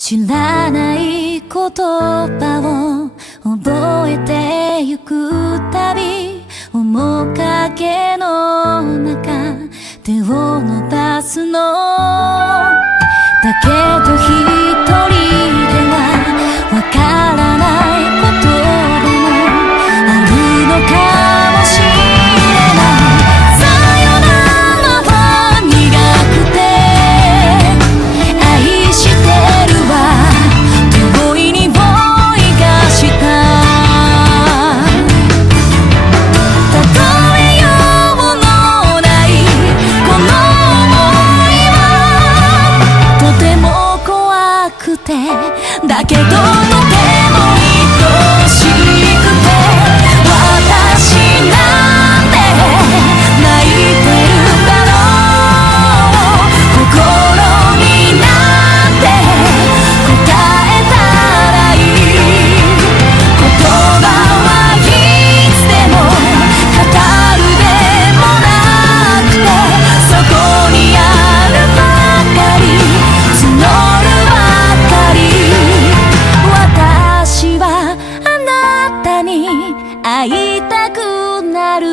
知らない言葉を覚えてゆくたび、面影の中手を伸ばすの。だけど一人ではわからないこともあるのかもしれない。さよならは苦くて愛してるわ、遠いだけどとても愛しくて私なんて泣いてるだろう心になんて答えたらいい言葉はいつでも語るでもなくてそこにあるばかり募るばかり私はあなたに会いたくなる